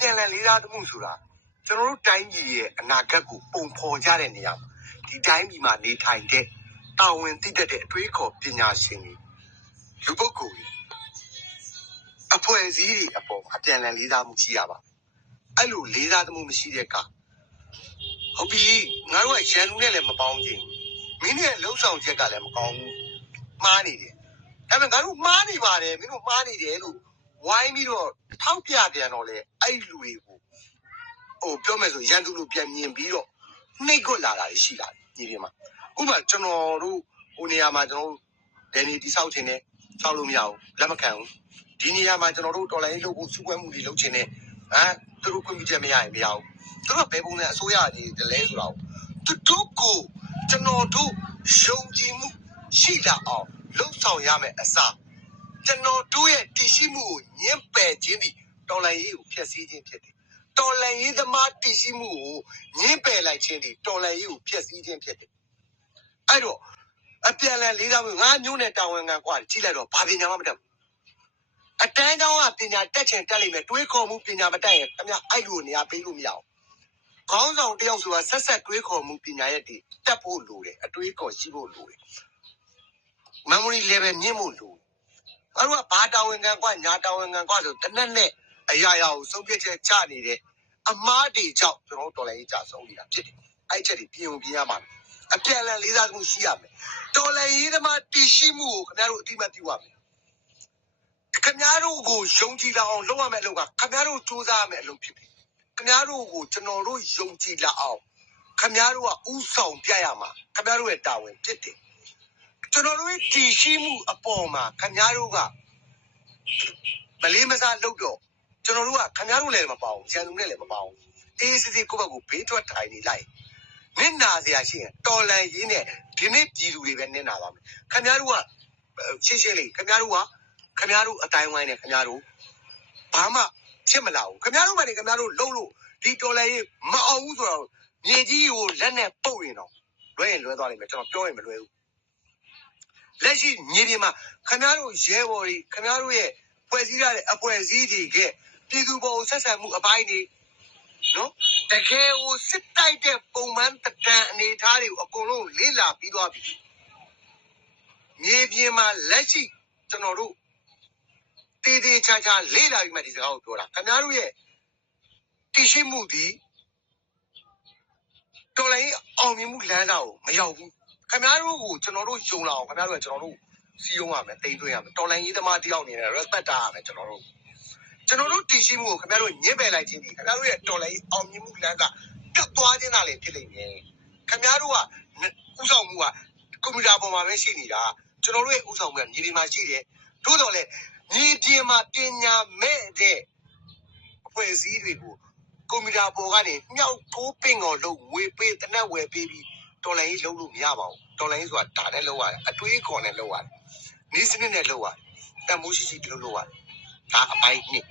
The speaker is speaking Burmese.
ပြန်လည်လေးစားမှုဆိုတာကျွန်တော်တို့တိုင်းပြည်ရဲ့အနာဂတ်ကိုပုံဖော်ကြတဲ့နေရာမှာဒီတိုင်းပြည်မှာနေထိုင်တဲ့တာဝန်သိတတ်တဲ့အတွေးခေါ်ပညာရှင်တွေလူပုဂ္ဂိုလ်တွေအဖွဲ့အစည်းတွေအပေါ်အပြန်လည်လေးစားမှုရှိရပါအဲ့လိုလေးစားမှုမရှိတဲ့ကဟုတ်ပြီငါတို့ကရန်သူနဲ့လည်းမပေါင်းချင်းမင်းရဲ့လှုပ်ဆောင်ချက်ကလည်းမကောင်းဘူးမှားနေတယ်ဒါပေမဲ့ငါတို့မှားနေပါတယ်မင်းတို့မှားနေတယ်လို့ဝိုင်းပြီးတော့ထောက်ပြပြန်တော့လေအဲ့လူတွေကိုပြောမယ်ဆိုရန်သူလိုပြန်မြင်ပြီးတော့နှိတ်ကွက်လာတာရှိတာညီပြမှာဥပမာကျွန်တော်တို့ဟိုနေရာမှာကျွန်တော်တို့ဒယ်နီတိဆောက်ခြင်းနဲ့ဆောက်လို့မရဘူးလက်မခံဘူးဒီနေရာမှာကျွန်တော်တို့တော်လိုင်းလုပ်ဖို့စုပွဲမှုတွေလုပ်ခြင်းနဲ့သူတို့ခွင့်ပြုချက်မရရင်မရဘူးသူတို့ကဘယ်ပုံစံအစိုးရကြီးတလဲဆိုတော့သူတို့ကိုကျွန်တော်တို့ယုံကြည်မှုရှိလာအောင်လှုပ်ဆောင်ရမယ်အစားကျွန်တော်တို့ရဲ့တည်ရှိမှုကိုညှင်းပယ်ခြင်းဒီတော်လိုင်းရေးကိုဖျက်ဆီးခြင်းဖြစ်တယ်တော်လိုင်းရေးသမားတည်ရှိမှုကိုညှင်းပယ်လိုက်ခြင်းဒီတော်လိုင်းရေးကိုဖျက်ဆီးခြင်းဖြစ်တယ်အဲ့တော့အပြန်လည်လေးစားမှုငါမျိုးနဲ့တာဝန်ခံกว่าကြည့်လိုက်တော့ဘာပညာမှမတတ်ဘူးအတန်းကျောင်းကပညာတက်ချင်တက်လိမ့်မယ်တွေးခေါ်မှုပညာမတက်ရင်ခင်ဗျအဲ့လိုနေရာပေးလို့မရအောင်ခေါင်းဆောင်တယောက်ဆိုတာဆက်ဆက်တွေးခေါ်မှုပညာရဲ့တည်တက်ဖို့လိုတယ်အတွေးခေါ်ရှိဖို့လိုတယ် memory level မြင့်ဖို့လိုအဲ့တော့ဘာတာဝန်ခံกว่าညာတာဝန်ခံกว่าဆိုတနက်နဲ့အရာရာကိုဆုံးဖြတ်ချက်ချနေတဲ့အမားတွေကြောင့်ကျွန်တော်တော်လည်းကြဆုံးနေတာဖြစ်တယ်အဲ့ချက်တွေပြင်ရမှာအပြန်လည်လေးစားမှုရှိရမယ်တော်လည်းရေးသမားတည်ရှိမှုကိုခင်ဗျားတို့အတိမတ်ပြုရမယ်ခင်ဗျားတို့ကိုယုံကြည်လာအောင်လုပ်ရမယ်အလုပ်ကခင်ဗျားတို့စူးစမ်းရမယ်အလုပ်ဖြစ်တယ်ခင်ဗျားတို့ကိုကျွန်တော်တို့ယုံကြည်လာအောင်ခင်ဗျားတို့ကဥဆောင်ပြရမှာခင်ဗျားတို့ရဲ့တာဝန်ဖြစ်တယ်ကျွန်တော်တို့တည်ရှိမှုအပေါ်မှာခင်ဗျားတို့ကမလေးမစားလုပ်တော့ကျွန်တော်တို့ကခင်ဗျားတို့လည်းမပေါအောင်ရန်သူနဲ့လည်းမပေါအောင်အေးစစ်စစ်ကိုယ့်ဘက်ကိုဘေးထွက်ထိုင်နေလိုက်နစ်နာစရာရှိရင်တော်လန်ရေးနဲ့ဒီနေ့ပြည်သူတွေပဲနစ်နာပါမယ်ခင်ဗျားတို့ကရှင်းလေးခင်ဗျားတို့အတိုင်းဝိုင်းနဲ့ခင်ဗျားတို့ဘာမှဖြစ်မလာဘူးခင်ဗျားတို့မှနေခင်ဗျားတို့လှုပ်လို့ဒီတော်လန်ရေးမအောင်ဘူးဆိုတော့မြေကြီးကိုလက်နဲ့ပုတ်ရင်တော့လွဲရင်လွဲသွားလိမ့်မယ်ကျွန်တော်ပြောရင်မလွဲဘူးလက်ရှိမြေပြင်မှာခင်ဗျားတို့ရဲဘော်တွေခင်ဗျားတို့ရဲ့ဖွဲ့စည်းရတဲ့အဖွဲ့အစည်းတွေကပြည်သူပေါ်ဆက်ဆံမှုအပိုင်းတွေနော်တကယ်ကိုစစ်တိုက်တဲ့ပုံမှန်တံအနေထားတွေကိုအကုန်လုံးလေးလာပြီးသွားပြီမြေပြင်မှာလက်ရှိကျွန်တော်တို့တေးသေးချာချာလေးလာပြီးမှဒီစကားကိုပြောတာခင်ဗျားတို့ရဲ့တည်ရှိမှုဒီတော်လိုင်းအောင်မြင်မှုလမ်းစာကိုမရောက်ဘူးခင်ဗျားတို့ကိုကျွန်တော်တို့ယုံလာအောင်ခင်ဗျားတို့ကကျွန်တော်တို့စီယုံရမယ်တိမ်သွင်းရမယ်တော်လိုင်းရေးသမားတယောက်အနေနဲ့ respect တာရမယ်ကျွန်တော်တို့တည်ရှိမှုကိုခင်ဗျားတို့ညှစ်ပယ်လိုက်ခြင်းဒီခင်ဗျားတို့ရဲ့တော်လိုင်းအောင်မြင်မှုလမ်းစာကတ်သွားခြင်းသာလည်းဖြစ်လိမ့်မယ်ခင်ဗျားတို့ကဥဆောင်မှုကကွန်ပျူတာပေါ်မှာပဲရှိနေတာကျွန်တော်တို့ရဲ့ဥဆောင်မှုကမြေပြင်မှာရှိတယ်သို့တော်လည်းမြေပြင်မှာပညာမဲ့တဲ့အဖွဲ့အစည်းတွေကိုကွန်ပျူတာပေါ်ကနေမြောက်ထိုးပင်တော်လို့ဝေပေးတနက်ဝယ်ပေးပြီးတော်လိုင်းရေးလုပ်လို့မရပါဘူးတော်လိုင်းရေးဆိုတာဒါနဲ့လုပ်ရတယ်အတွေးခေါ်နဲ့လုပ်ရတယ်နေစနစ်နဲ့လုပ်ရတယ်တန်မိုးရှိရှိလုပ်ရတယ်ဒါအပိုင်းနှစ်